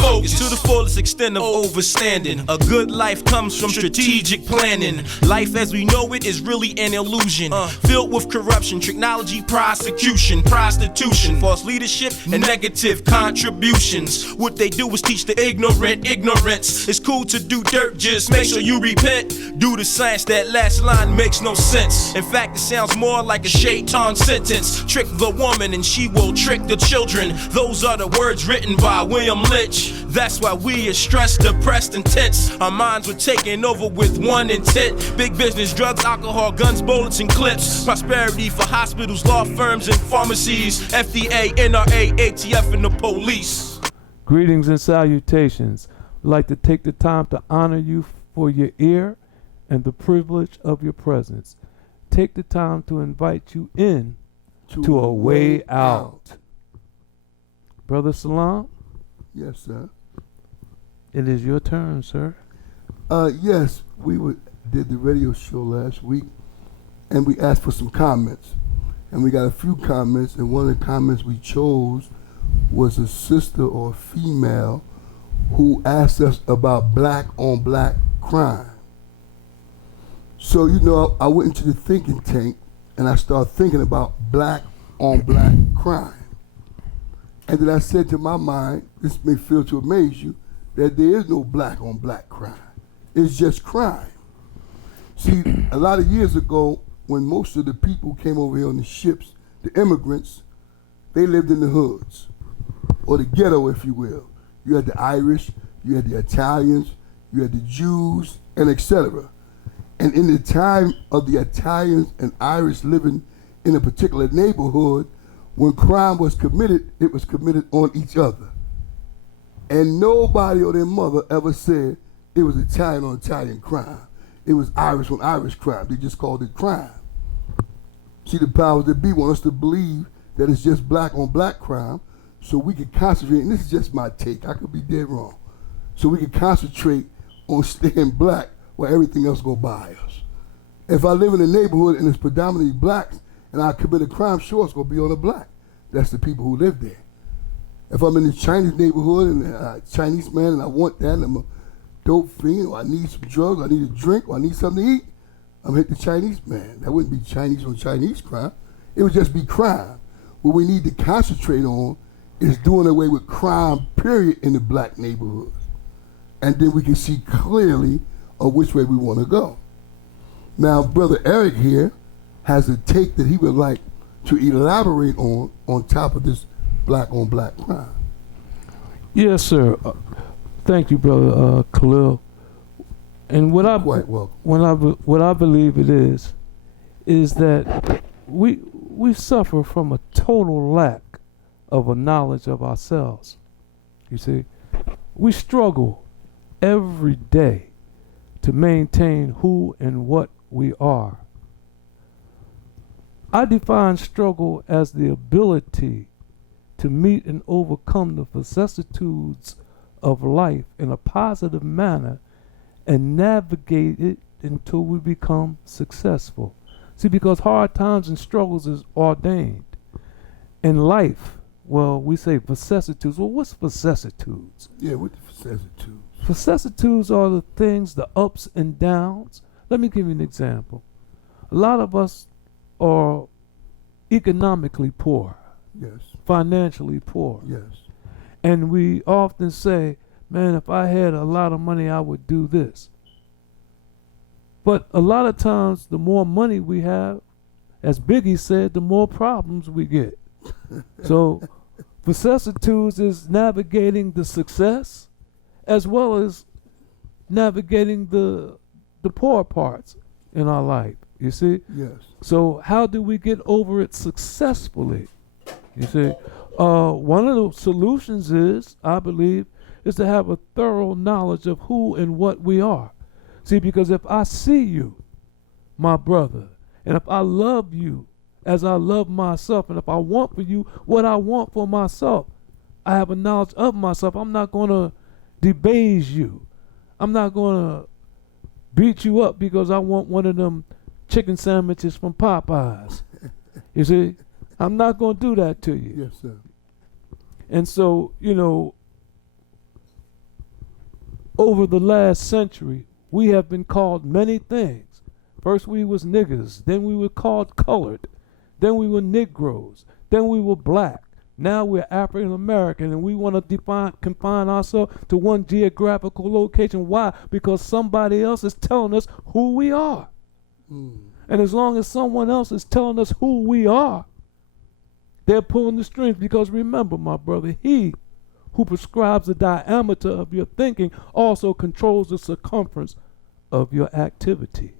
focus to the fullest extent of overstanding. A good life comes from strategic planning. Life as we know it is really an illusion, filled with corruption, technology, prosecution, prostitution, false leadership, and negative contributions. What they do is teach the ignorant ignorance. It's cool to do dirt, just make sure you repent. Do the science, that last line makes no sense. In fact, it sounds more like a shaitan sentence. Trick the woman and she will trick the children. Those are the words written by William Lynch. That's why we are stressed, depressed, and tense. Our minds were taken over with one intent. Big business, drugs, alcohol, guns, bullets, and clips. Prosperity for hospitals, law firms, and pharmacies. FDA, NRA, ATF, and the police. Greetings and salutations. I'd like to take the time to honor you for your ear and the privilege of your presence. Take the time to invite you in to a way out. Brother Salam? Yes, sir. It is your turn, sir. Yes, did the radio show last week, and we asked for some comments. And we got a few comments, and one of the comments we chose was a sister or a female who asked us about black on black crime. So, I went into the thinking tank and I started thinking about black on black crime. And then I said to my mind, this may feel to amaze you, that there is no black on black crime. It's just crime. See, a lot of years ago, when most of the people came over here on the ships, the immigrants, they lived in the hoods, or the ghetto, if you will. You had the Irish, you had the Italians, you had the Jews, and etc. And in the time of the Italians and Irish living in a particular neighborhood, when crime was committed, it was committed on each other. And nobody or their mother ever said it was Italian on Italian crime. It was Irish on Irish crime. They just called it crime. See, the powers that be want us to believe that it's just black on black crime, so we can concentrate, and this is just my take, I could be dead wrong, so we can concentrate on staying black while everything else go by us. If I live in a neighborhood and it's predominantly blacks and I commit a crime, sure, it's going to be on a black. That's the people who live there. If I'm in the Chinese neighborhood and a Chinese man and I want that and I'm a dope fiend, or I need some drugs, or I need a drink, or I need something to eat, I'm hit the Chinese man. That wouldn't be Chinese on Chinese crime. It would just be crime. What we need to concentrate on is doing away with crime, period, in the black neighborhoods. And then we can see clearly of which way we want to go. Now, Brother Eric here has a take that he would like to elaborate on top of this black on black crime. Yes, sir. Thank you, Brother Khalil. And what I believe it is that we suffer from a total lack of a knowledge of ourselves. You see, we struggle every day to maintain who and what we are. I define struggle as the ability to meet and overcome the vicissitudes of life in a positive manner and navigate it until we become successful. See, because hard times and struggles is ordained. In life, well, we say vicissitudes. Well, what's vicissitudes? Yeah, what the vicissitudes? Vicissitudes are the things, the ups and downs. Let me give you an example. A lot of us are economically poor. Yes. Financially poor. Yes. And we often say, man, if I had a lot of money, I would do this. But a lot of times, the more money we have, as Biggie said, the more problems we get. So vicissitudes is navigating the success as well as navigating the poor parts in our life, you see? Yes. So how do we get over it successfully? You see, one of the solutions is, I believe, is to have a thorough knowledge of who and what we are. See, because if I see you, my brother, and if I love you as I love myself, and if I want for you what I want for myself, I have a knowledge of myself. I'm not going to debase you. I'm not going to beat you up because I want one of them chicken sandwiches from Popeyes. You see, I'm not going to do that to you. Yes, sir. And so, over the last century, we have been called many things. First we was niggers, then we were called colored, then we were Negroes, then we were black. Now we're African American, and we want to confine ourselves to one geographical location. Why? Because somebody else is telling us who we are. And as long as someone else is telling us who we are, they're pulling the strings. Because remember, my brother, he who prescribes the diameter of your thinking also controls the circumference of your activity.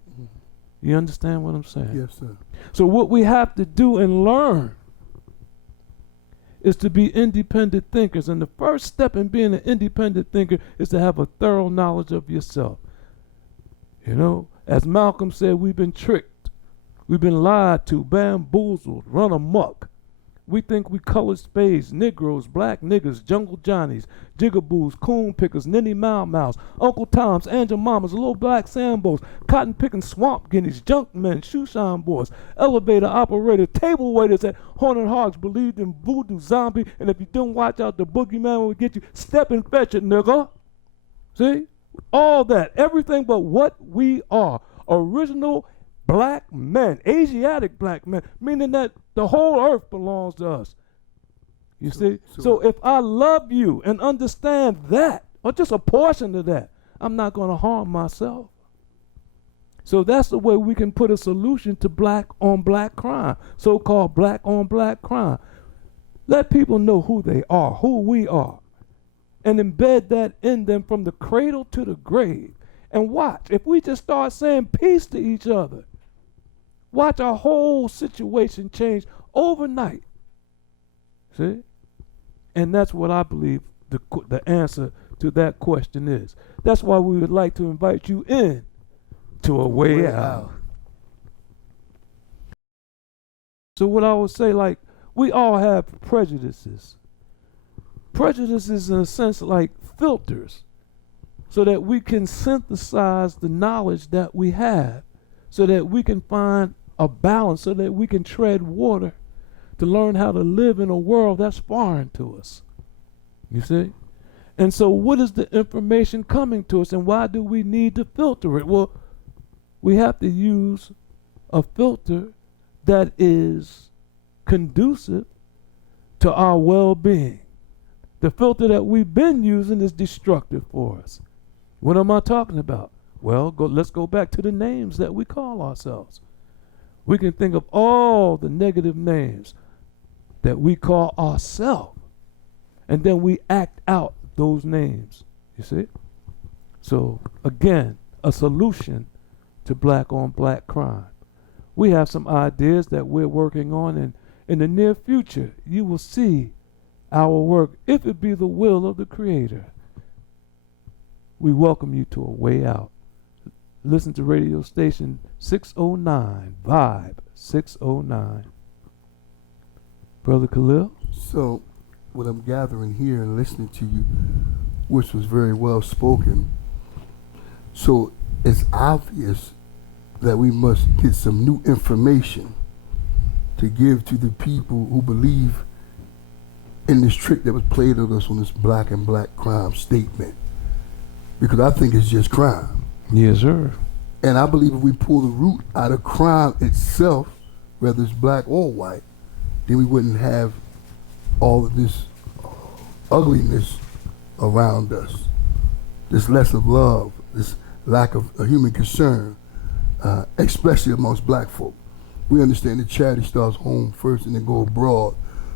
You understand what I'm saying? Yes, sir. So what we have to do and learn is to be independent thinkers. And the first step in being an independent thinker is to have a thorough knowledge of yourself. You know, as Malcolm said, we've been tricked. We've been lied to, bamboozled, run amok. We think we colored spades, Negroes, black niggas, jungle Johnnies, jigaboos, coon pickers, ninny mau maus, Uncle Toms, angel mamas, little black sambos, cotton picking swamp guineas, junk men, shoe shine boys, elevator operators, table waiters at Haunted Hogs believed in voodoo zombie, and if you don't watch out, the boogeyman will get you. Step and fetch it, nigga. See? All that, everything but what we are. Original black men, Asiatic black men, meaning that the whole earth belongs to us. You see? So if I love you and understand that, or just a portion of that, I'm not going to harm myself. So that's the way we can put a solution to black on black crime, so-called black on black crime. Let people know who they are, who we are, and embed that in them from the cradle to the grave. And watch, if we just start saying peace to each other, watch our whole situation change overnight. See? And that's what I believe the answer to that question is. That's why we would like to invite you in to a way out. So what I would say, like, we all have prejudices. Prejudices in a sense like filters, so that we can synthesize the knowledge that we have, so that we can find a balance, so that we can tread water to learn how to live in a world that's foreign to us. You see? And so what is the information coming to us, and why do we need to filter it? Well, we have to use a filter that is conducive to our well-being. The filter that we've been using is destructive for us. What am I talking about? Well, let's go back to the names that we call ourselves. We can think of all the negative names that we call ourselves, and then we act out those names, you see? So, again, a solution to black on black crime. We have some ideas that we're working on, and in the near future, you will see our work, if it be the will of the Creator. We welcome you to A Way Out. Listen to radio station 609, Vibe 609. Brother Khalil? So, what I'm gathering here and listening to you, which was very well spoken, so it's obvious that we must get some new information to give to the people who believe in this trick that was played on us on this black and black crime statement. Because I think it's just crime. Yes, sir. And I believe if we pull the root out of crime itself, whether it's black or white, then we wouldn't have all of this ugliness around us, this less of love, this lack of human concern, especially amongst black folk. We understand that charity starts home first and then go abroad.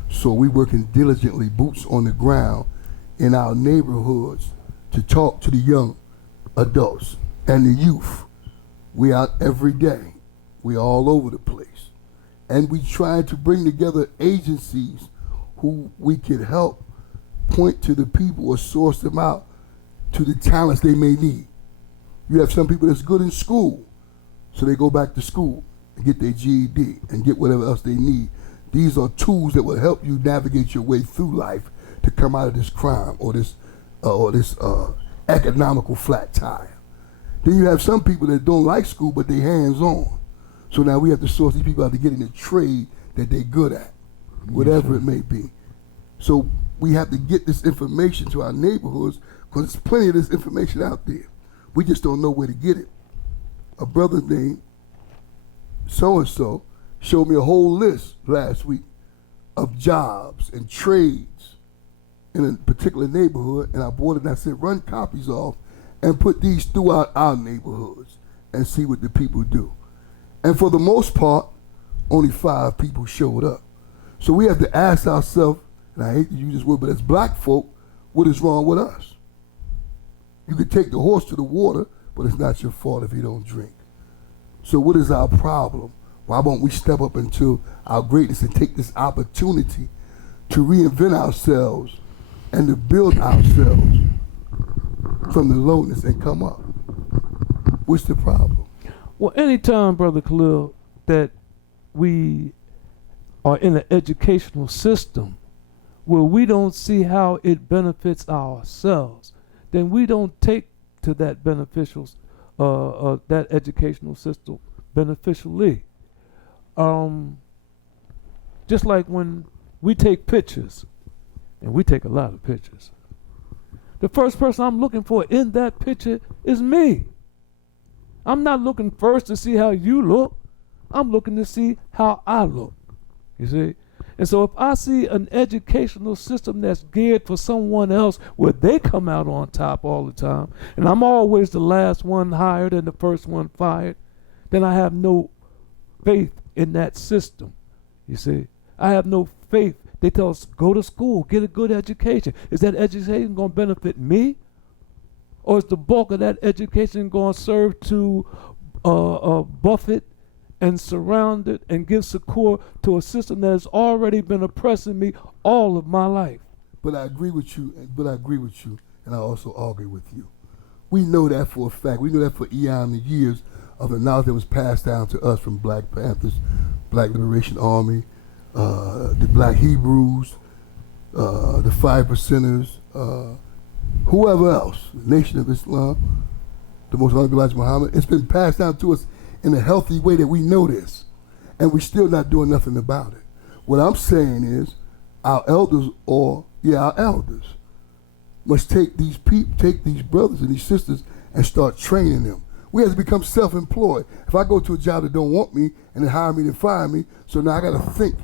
So we working diligently, boots on the ground in our neighborhoods to talk to the young adults and the youth. We out every day. We all over the place. And we try to bring together agencies who we can help point to the people or source them out to the talents they may need. You have some people that's good in school, so they go back to school and get their GED and get whatever else they need. These are tools that will help you navigate your way through life to come out of this crime or this economical flat tire. Then you have some people that don't like school, but they hands-on. So now we have to source these people out to get in a trade that they're good at, whatever it may be. So we have to get this information to our neighborhoods because there's plenty of this information out there. We just don't know where to get it. A brother named so-and-so showed me a whole list last week of jobs and trades in a particular neighborhood, and I bought it and I said, run copies off and put these throughout our neighborhoods and see what the people do. And for the most part, only 5 people showed up. So we have to ask ourselves, and I hate to use this word, but as black folk, what is wrong with us? You could take the horse to the water, but it's not your fault if you don't drink. So what is our problem? Why won't we step up into our greatness and take this opportunity to reinvent ourselves and to build ourselves from the lowness and come up? What's the problem? Well, anytime, Brother Khalil, that we are in an educational system where we don't see how it benefits ourselves, then we don't take to that that educational system beneficially. Just like when we take pictures, and we take a lot of pictures, the first person I'm looking for in that picture is me. I'm not looking first to see how you look. I'm looking to see how I look. You see? And so if I see an educational system that's geared for someone else where they come out on top all the time, and I'm always the last one hired and the first one fired, then I have no faith in that system. You see? I have no faith. They tell us, go to school, get a good education. Is that education going to benefit me? Or is the bulk of that education going to serve to buffet and surround it and give succor to a system that has already been oppressing me all of my life? But I agree with you, and I also argue with you. We know that for a fact. We know that for eons and years of the knowledge that was passed down to us from Black Panthers, Black Liberation Army, the Black Hebrews, the 5%ers, whoever else, the Nation of Islam, the Most Honorable Elijah Muhammad. It's been passed down to us in a healthy way that we know this, and we're still not doing nothing about it. What I'm saying is our elders must take these brothers and these sisters and start training them. We have to become self-employed. If I go to a job that don't want me and they hire me and fire me, so now I got to think,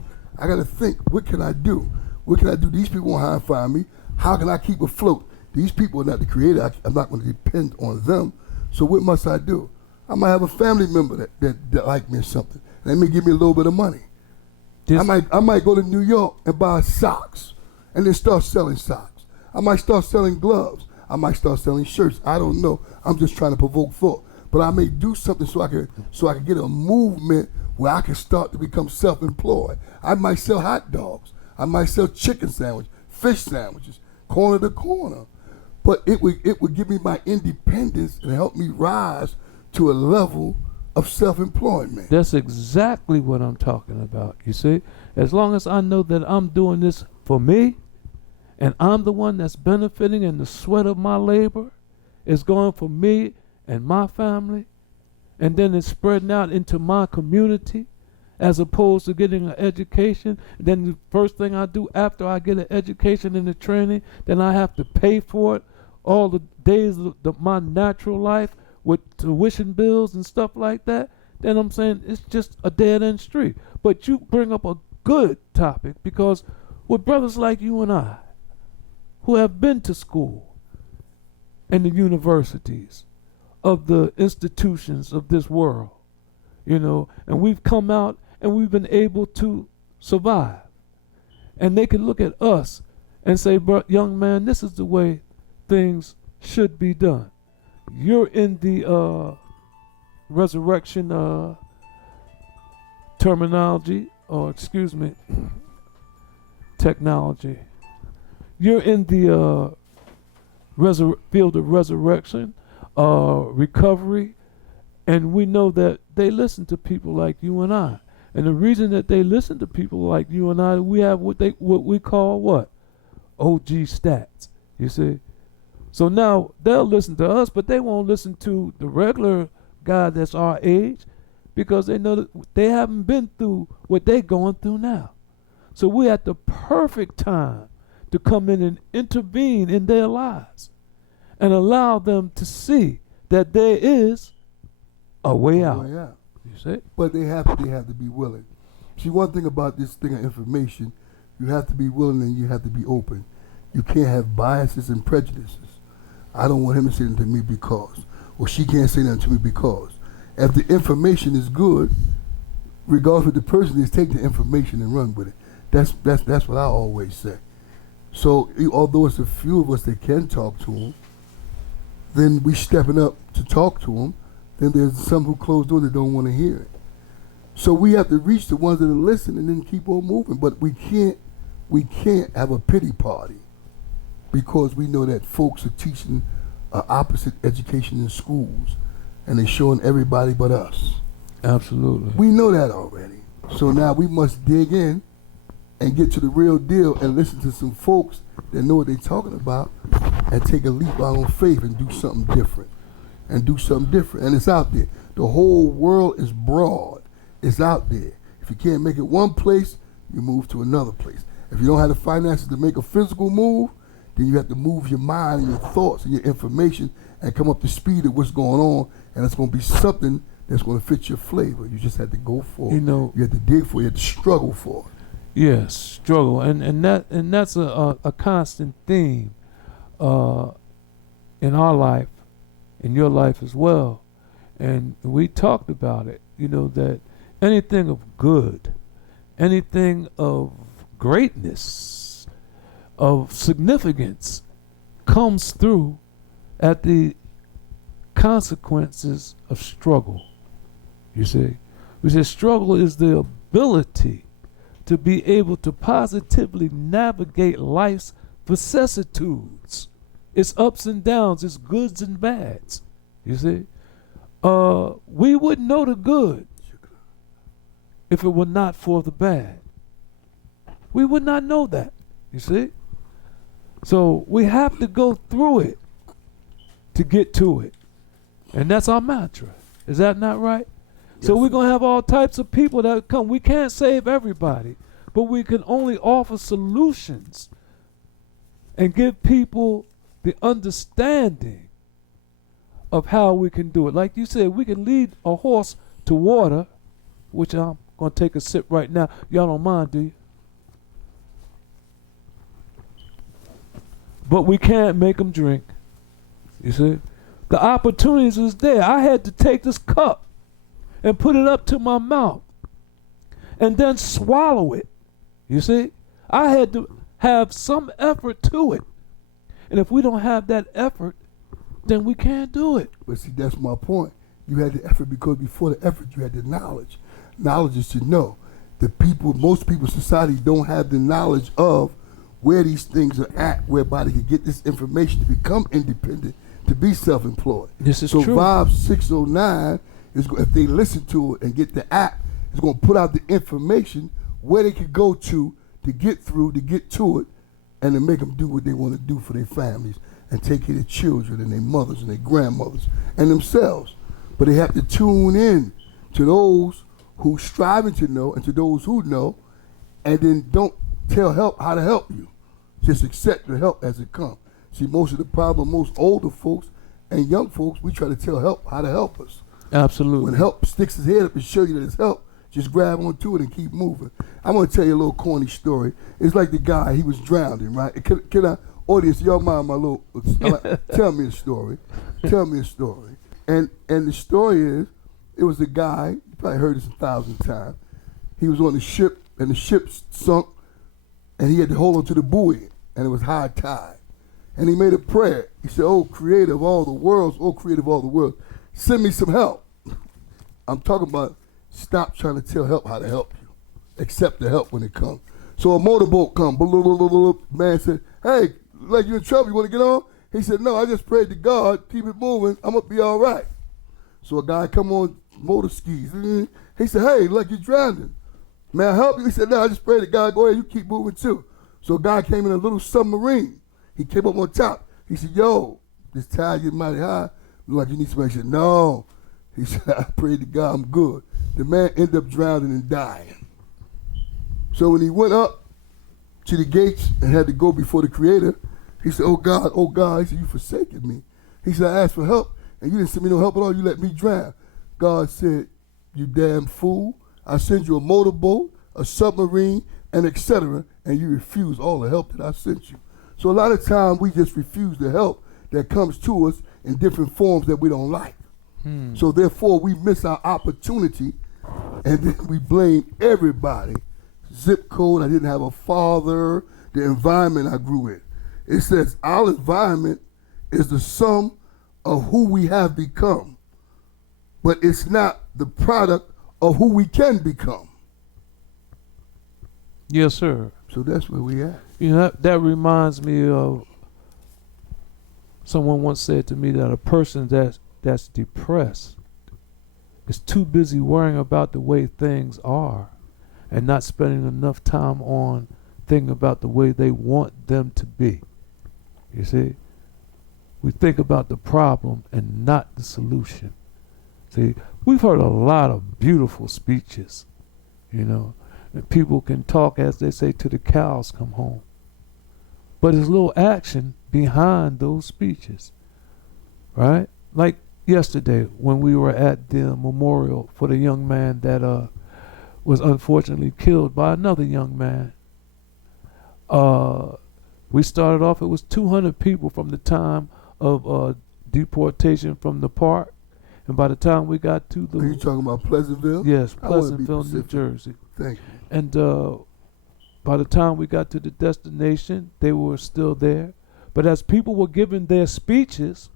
what can I do? What can I do? These people won't hire and fire me. How can I keep afloat? These people are not the creator. I'm not going to depend on them. So what must I do? I might have a family member that like me or something. They may give me a little bit of money. I might go to New York and buy socks and then start selling socks. I might start selling gloves. I might start selling shirts. I don't know. I'm just trying to provoke thought. But I may do something so I can get a movement where I can start to become self-employed. I might sell hot dogs. I might sell chicken sandwiches, fish sandwiches, corner to corner. But it would give me my independence and help me rise to a level of self-employment. That's exactly what I'm talking about, you see? As long as I know that I'm doing this for me, and I'm the one that's benefiting, and the sweat of my labor is going for me and my family, and then it's spreading out into my community, as opposed to getting an education. Then the first thing I do after I get an education and the training, then I have to pay for it all the days of my natural life with tuition bills and stuff like that. Then I'm saying it's just a dead-end street. But you bring up a good topic, because with brothers like you and I, who have been to school and the universities of the institutions of this world, you know, and we've come out and we've been able to survive. And they can look at us and say, young man, this is the way things should be done. You're in the resurrection terminology, or excuse me, technology. You're in the field of resurrection, recovery, and we know that they listen to people like you and I. And the reason that they listen to people like you and I, we have what we call OG stats, you see. So now they'll listen to us, but they won't listen to the regular guy that's our age, because they know that they haven't been through what they're going through now. So we're at the perfect time to come in and intervene in their lives and allow them to see that there is a way out. Way out. You see? But they have to be willing. See, one thing about this thing of information, you have to be willing and you have to be open. You can't have biases and prejudices. I don't want him to say that to me because, or she can't say that to me because. If the information is good, regardless of the person is, take the information and run with it. That's what I always say. So although it's a few of us that can talk to them, then we stepping up to talk to them. Then there's some who close doors that don't want to hear it. So we have to reach the ones that are listening and then keep on moving. But we can't have a pity party because we know that folks are teaching opposite education in schools and they're showing everybody but us. Absolutely. We know that already. So now we must dig in and get to the real deal and listen to some folks that know what they're talking about and take a leap out on faith and do something different. And it's out there. The whole world is broad. It's out there. If you can't make it one place, you move to another place. If you don't have the finances to make a physical move, then you have to move your mind and your thoughts and your information and come up to speed of what's going on, and it's going to be something that's going to fit your flavor. You just have to go for it. You have to dig for it. You have to struggle for it. Yes, struggle, and that's a constant theme in our life, in your life as well. And we talked about it, that anything of good, anything of greatness, of significance comes through at the consequences of struggle. You see? We say struggle is the ability to be able to positively navigate life's vicissitudes, its ups and downs, its goods and bads. You see? We wouldn't know the good if it were not for the bad. We would not know that, you see? So we have to go through it to get to it. And that's our mantra. Is that not right? Yes. So we're going to have all types of people that come. We can't save everybody, but we can only offer solutions and give people the understanding of how we can do it. Like you said, we can lead a horse to water, which I'm going to take a sip right now. Y'all don't mind, do you? But we can't make them drink. You see? The opportunities is there. I had to take this cup and put it up to my mouth and then swallow it. You see? I had to have some effort to it. And if we don't have that effort, then we can't do it. But see, that's my point. You had the effort because before the effort, you had the knowledge. Knowledge is to know. Most people in society don't have the knowledge of where these things are at, whereby they can get this information to become independent, to be self-employed. This is true. So Vibe 609, if they listen to it and get the app, it's going to put out the information where they can go to get through, to get to it, and to make them do what they want to do for their families and take care of their children and their mothers and their grandmothers and themselves. But they have to tune in to those who striving to know and to those who know, and then don't tell help how to help you. Just accept the help as it comes. See, most of the problem, most older folks and young folks, we try to tell help how to help us. Absolutely. When help sticks his head up and show you that it's help, just grab onto it and keep moving. I'm going to tell you a little corny story. It's like the guy, he was drowning, right? Can I, audience, y'all mind my little, tell me a story. Tell me a story. And the story is, it was a guy, you probably heard this 1,000 times. He was on the ship, and the ship sunk, and he had to hold on to the buoy, and it was high tide. And he made a prayer. He said, "Oh, creator of all the worlds, oh, creator of all the worlds, send me some help." I'm talking about stop trying to tell help how to help you. Accept the help when it comes. So a motorboat come. Man said, "Hey, like you in trouble, you want to get on?" He said, "No, I just prayed to God, keep it moving, I'm going to be all right." So a guy come on motor skis. He said, "Hey, like you're drowning. May I help you?" He said, "No, I just prayed to God, go ahead, you keep moving too." So a guy came in a little submarine. He came up on top. He said, "Yo, this tide is mighty high. Look like you need somebody." He said, "No." He said, "I prayed to God, I'm good." The man ended up drowning and dying. So when he went up to the gates and had to go before the Creator, he said, oh God, he said, you forsaken me. He said, I asked for help, and you didn't send me no help at all. You let me drown. God said, you damn fool. I sent you a motorboat, a submarine, and etc., and you refuse all the help that I sent you. So a lot of times we just refuse the help that comes to us in different forms that we don't like. So therefore we miss our opportunity, and then we blame everybody. Zip code, I didn't have a father, the environment I grew in. It says our environment is the sum of who we have become, but it's not the product of who we can become. Yes, sir. So that's where we at. You know, that reminds me of someone once said to me that a person that's depressed is too busy worrying about the way things are and not spending enough time on thinking about the way they want them to be. You see? We think about the problem and not the solution. See, we've heard a lot of beautiful speeches, you know, and people can talk, as they say, till the cows come home. But there's little action behind those speeches, right? Like yesterday when we were at the memorial for the young man that was unfortunately killed by another young man. We started off, it was 200 people from the time of deportation from the park. And by the time we got to the... Are you talking about Pleasantville? Yes, I wanna be Pleasantville, New specific. Jersey. Thank you. And by the time we got to the destination, they were still there. But as people were giving their speeches,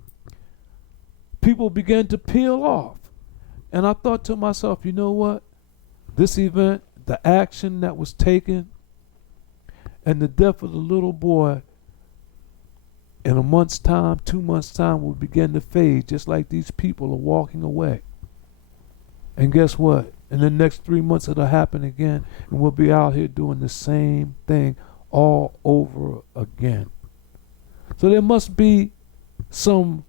people began to peel off. And I thought to myself, you know what? This event, the action that was taken, and the death of the little boy, in a month's time, 2 months' time, will begin to fade, just like these people are walking away. And guess what? In the next 3 months, it'll happen again, and we'll be out here doing the same thing all over again. So there must be some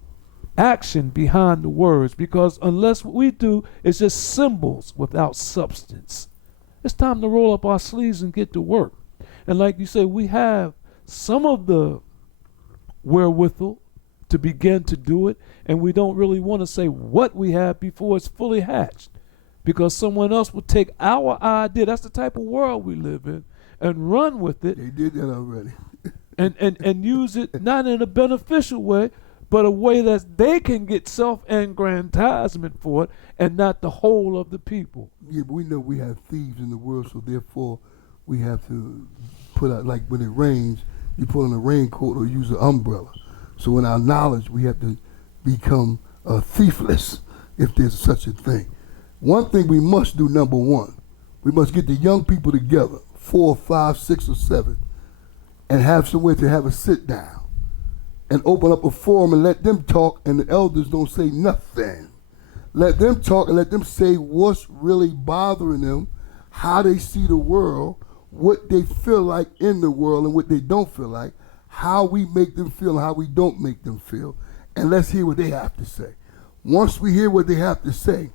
action behind the words, because unless what we do is just symbols without substance. It's time to roll up our sleeves and get to work. And like you say, we have some of the wherewithal to begin to do it, and we don't really want to say what we have before it's fully hatched, because someone else will take our idea, that's the type of world we live in, and run with it. They did that already. and use it not in a beneficial way, but a way that they can get self-aggrandizement for it, and not the whole of the people. Yeah, but we know we have thieves in the world, so therefore we have to put out, like when it rains, you put on a raincoat or use an umbrella. So in our knowledge, we have to become thiefless, if there's such a thing. One thing we must do, number one, we must get the young people together, 4, 5, 6, or 7, and have somewhere to have a sit down and open up a forum and let them talk, and the elders don't say nothing. Let them talk and let them say what's really bothering them, how they see the world, what they feel like in the world and what they don't feel like, how we make them feel and how we don't make them feel, and let's hear what they have to say. Once we hear what they have to say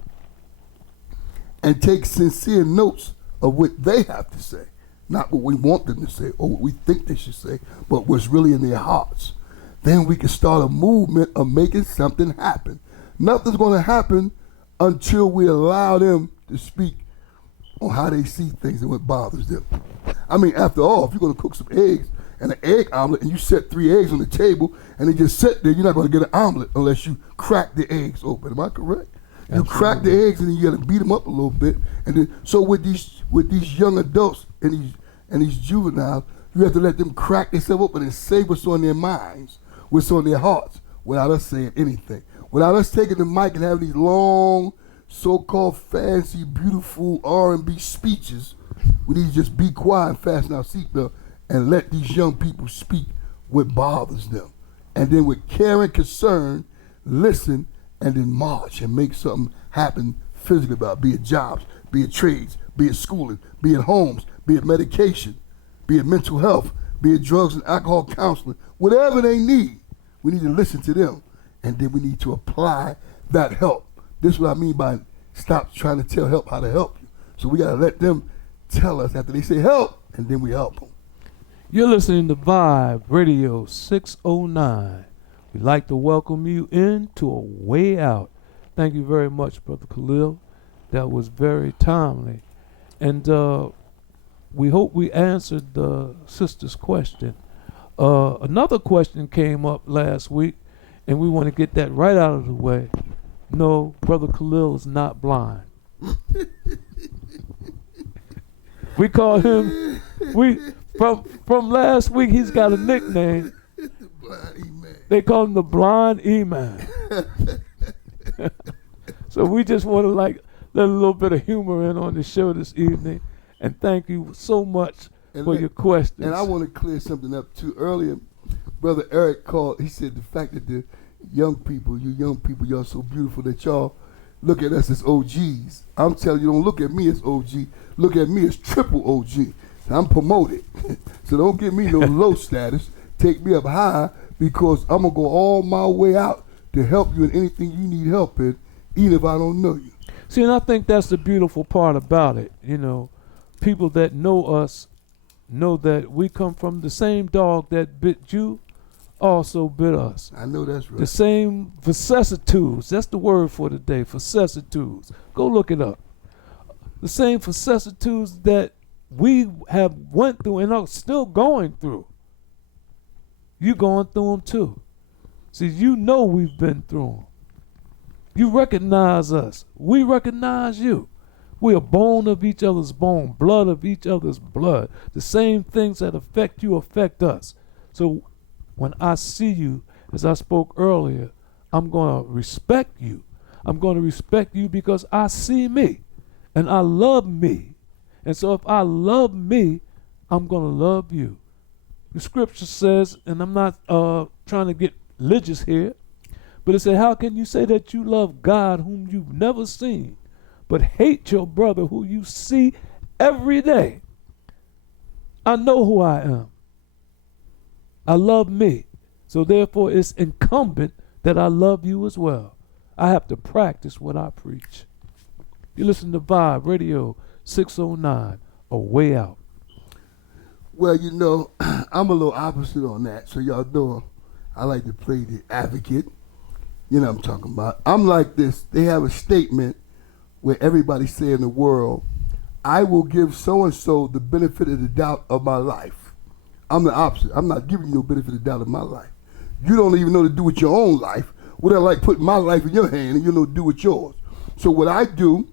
and take sincere notes of what they have to say, not what we want them to say or what we think they should say, but what's really in their hearts, then we can start a movement of making something happen. Nothing's going to happen until we allow them to speak on how they see things and what bothers them. I mean, after all, if you're going to cook some eggs and an egg omelet and you set 3 eggs on the table and they just sit there, you're not going to get an omelet unless you crack the eggs open. Am I correct? Absolutely. You crack the eggs and then you got to beat them up a little bit. And then, so with these young adults and these juveniles, you have to let them crack themselves open and say what's on their minds, what's on their hearts, without us saying anything. Without us taking the mic and having these long, so-called fancy, beautiful R&B speeches, we need to just be quiet and fasten our seatbelt and let these young people speak what bothers them. And then with care and concern, listen, and then march and make something happen physically about it, be it jobs, be it trades, be it schooling, be it homes, be it medication, be it mental health, be it drugs and alcohol counseling, whatever they need, we need to listen to them. And then we need to apply that help. This is what I mean by stop trying to tell help how to help you. So we got to let them tell us after they say help, and then we help them. You're listening to Vibe Radio 609. We'd like to welcome you into A Way Out. Thank you very much, Brother Khalil. That was very timely. And we hope we answered the sister's question. Another question came up last week, and we want to get that right out of the way. No, Brother Khalil is not blind. We call him, from last week, he's got a nickname. Blind E-Man. They call him the Blind E-Man. So we just want to let a little bit of humor in on the show this evening. And thank you so much for your questions. And I want to clear something up too. Earlier, Brother Eric called, he said the fact that the young people, y'all so beautiful that y'all look at us as OGs. I'm telling you, don't look at me as OG. Look at me as triple OG. I'm promoted. So don't give me no low status. Take me up high, because I'm going to go all my way out to help you in anything you need help in, even if I don't know you. See, and I think that's the beautiful part about it. You know, people that know us know that we come from the same dog that bit you also bit us. I know that's right. The same vicissitudes. That's the word for today, vicissitudes. Go look it up. The same vicissitudes that we have went through and are still going through. You going through them too. See, you know we've been through them. You recognize us. We recognize you. We are bone of each other's bone, blood of each other's blood. The same things that affect you affect us. So when I see you, as I spoke earlier, I'm going to respect you. I'm going to respect you because I see me and I love me. And so if I love me, I'm going to love you. The scripture says, and I'm not trying to get religious here, but it said, how can you say that you love God whom you've never seen, but hate your brother who you see every day? I know who I am. I love me. So therefore it's incumbent that I love you as well. I have to practice what I preach. You listen to Vibe Radio 609, A Way Out. Well, you know, I'm a little opposite on that. So y'all know I like to play the advocate. You know what I'm talking about. I'm like this. They have a statement where everybody say in the world, I will give so-and-so the benefit of the doubt of my life. I'm the opposite. I'm not giving you no benefit of the doubt of my life. You don't even know to do with your own life. What I like putting my life in your hand and you know to do with yours. So what I do,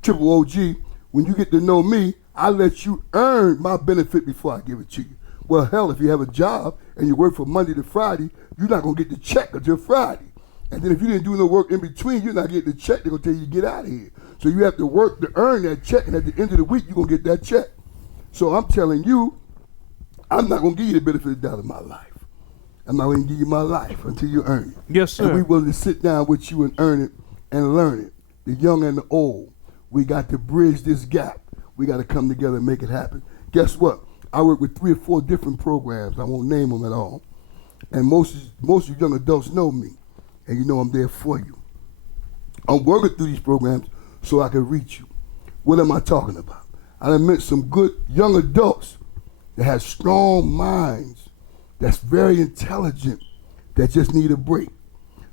Triple OG, when you get to know me, I let you earn my benefit before I give it to you. Well, hell, if you have a job and you work from Monday to Friday, you're not going to get the check until Friday. And then if you didn't do no work in between, you're not getting the check. They're going to tell you to get out of here. So you have to work to earn that check, and at the end of the week, you're going to get that check. So I'm telling you, I'm not going to give you the benefit of the doubt of my life. I'm not going to give you my life until you earn it. Yes, sir. And we're willing to sit down with you and earn it and learn it. The young and the old. We got to bridge this gap. We got to come together and make it happen. Guess what? I work with 3 or 4 different programs. I won't name them at all. And most of you young adults know me. And you know I'm there for you. I'm working through these programs so I can reach you. What am I talking about? I done met some good young adults that have strong minds, that's very intelligent, that just need a break.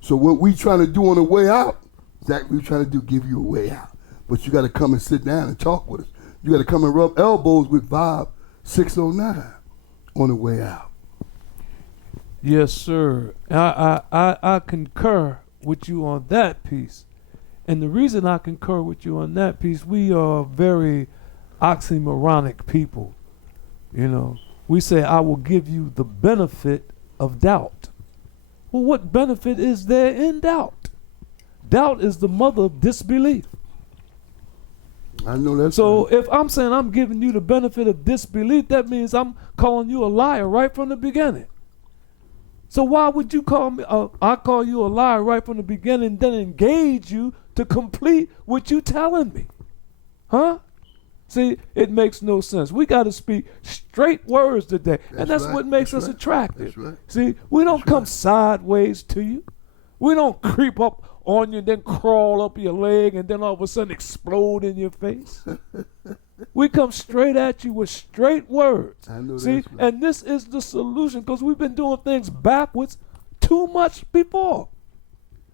So what we trying to do on the way out, exactly what we're trying to do, give you a way out. But you got to come and sit down and talk with us. You got to come and rub elbows with Vibe 609 on the way out. Yes, sir. I concur with you on that piece. And the reason I concur with you on that piece, we are very oxymoronic people. You know, we say, I will give you the benefit of doubt. Well, what benefit is there in doubt? Doubt is the mother of disbelief. I know that's so right. If I'm saying I'm giving you the benefit of disbelief, that means I'm calling you a liar right from the beginning. So why would you call me, I call you a liar right from the beginning, then engage you to complete what you telling me? Huh? See, it makes no sense. We got to speak straight words today. And that's right. what makes That's us right. attractive. That's right. See, we don't That's come right. sideways to you. We don't creep up on you and then crawl up your leg and then all of a sudden explode in your face. We come straight at you with straight words. I know See, that's right. and this is the solution because we've been doing things backwards too much before.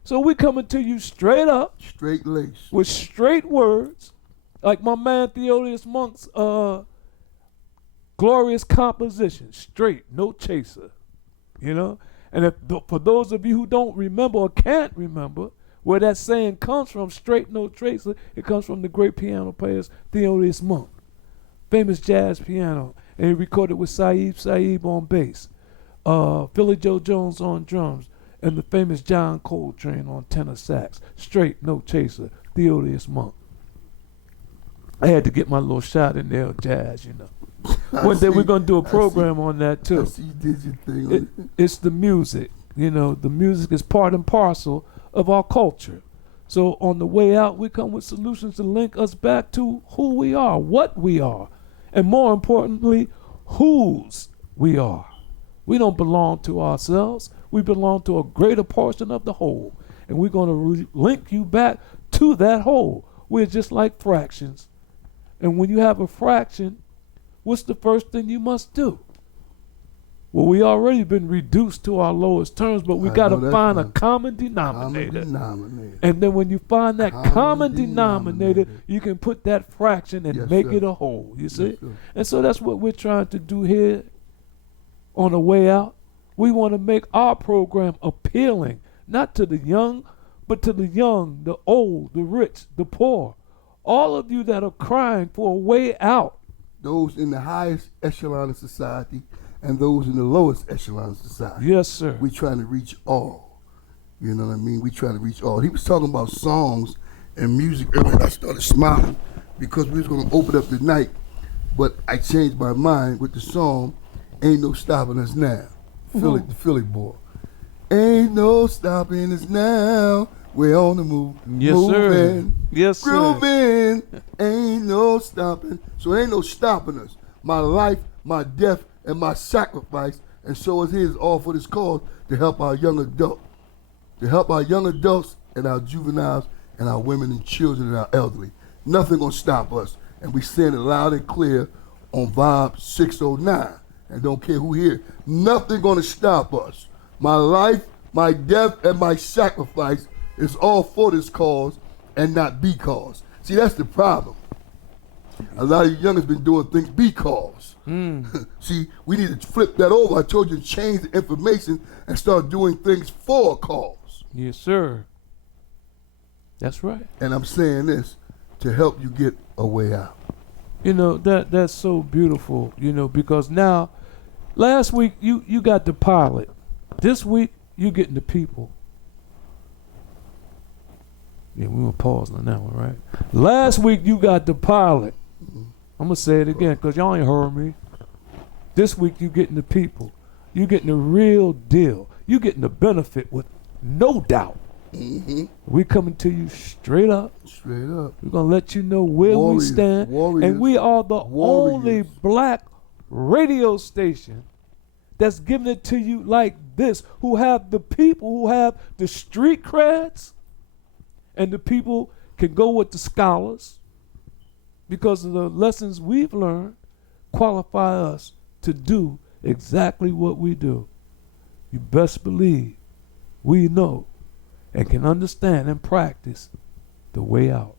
So we coming to you straight up Straight lace. with straight words, like my man Theodius Monk's glorious composition, straight, no chaser. You know, and for those of you who don't remember or can't remember where that saying comes from, straight, no tracer, it comes from the great piano player Theodius Monk, famous jazz piano, and he recorded with Saeed on bass, Philly Joe Jones on drums, and the famous John Coltrane on tenor sax. Straight, no chaser, Theodius Monk. I had to get my little shot in there of jazz, you know. One day we're going to do a program on that I too. see you did your thing on it. It's the music. You know, the music is part and parcel of our culture. So on the way out, we come with solutions to link us back to who we are, what we are, and more importantly, whose we are. We don't belong to ourselves. We belong to a greater portion of the whole. And we're going to link you back to that whole. We're just like fractions. And when you have a fraction, what's the first thing you must do? Well, we already been reduced to our lowest terms, but we I got know to that's find a right. common denominator. Common denominator. And then when you find that Common common denominator, denominator. you can put that fraction and Yes, make sir. it a whole, you see? Yes, sir. And so that's what we're trying to do here on the way out. We want to make our program appealing, not to the young, but to the young, the old, the rich, the poor. All of you that are crying for a way out. Those in the highest echelon of society and those in the lowest echelon of society. Yes, sir. We trying to reach all. You know what I mean? We trying to reach all. He was talking about songs and music earlier, and I started smiling because we was going to open up the night, but I changed my mind with the song, Ain't No Stopping Us Now. Philly, the Philly boy. Ain't no stopping us now. We're on the move. Yes, sir. moving, Yes, sir. grooving. Ain't no stopping. So ain't no stopping us. My life, my death, and my sacrifice, and so is his, all for this cause to help our young adults. To help our young adults and our juveniles and our women and children and our elderly. Nothing gonna stop us. And we saying it loud and clear on Vibe 609. And don't care who here. Nothing gonna stop us. My life, my death, and my sacrifice is all for this cause and not because. See, that's the problem. A lot of you youngers been doing things because. See, we need to flip that over. I told you to change the information and start doing things for a cause. Yes, sir. That's right. And I'm saying this to help you get a way out. You know, that's so beautiful, you know, because now, last week you got the pilot. This week you getting the people. Yeah, we were pausing on that one, right? Last week you got the pilot. I'm going to say it again because y'all ain't heard me. This week you getting the people. You getting the real deal. You getting the benefit with no doubt. We coming to you straight up. Straight up. We're going to let you know where Warriors, we stand. warriors, and we are the warriors. only black radio station that's giving it to you like this, who have the people who have the street creds, and the people can go with the scholars because of the lessons we've learned qualify us to do exactly what we do. You best believe we know and can understand and practice the way out.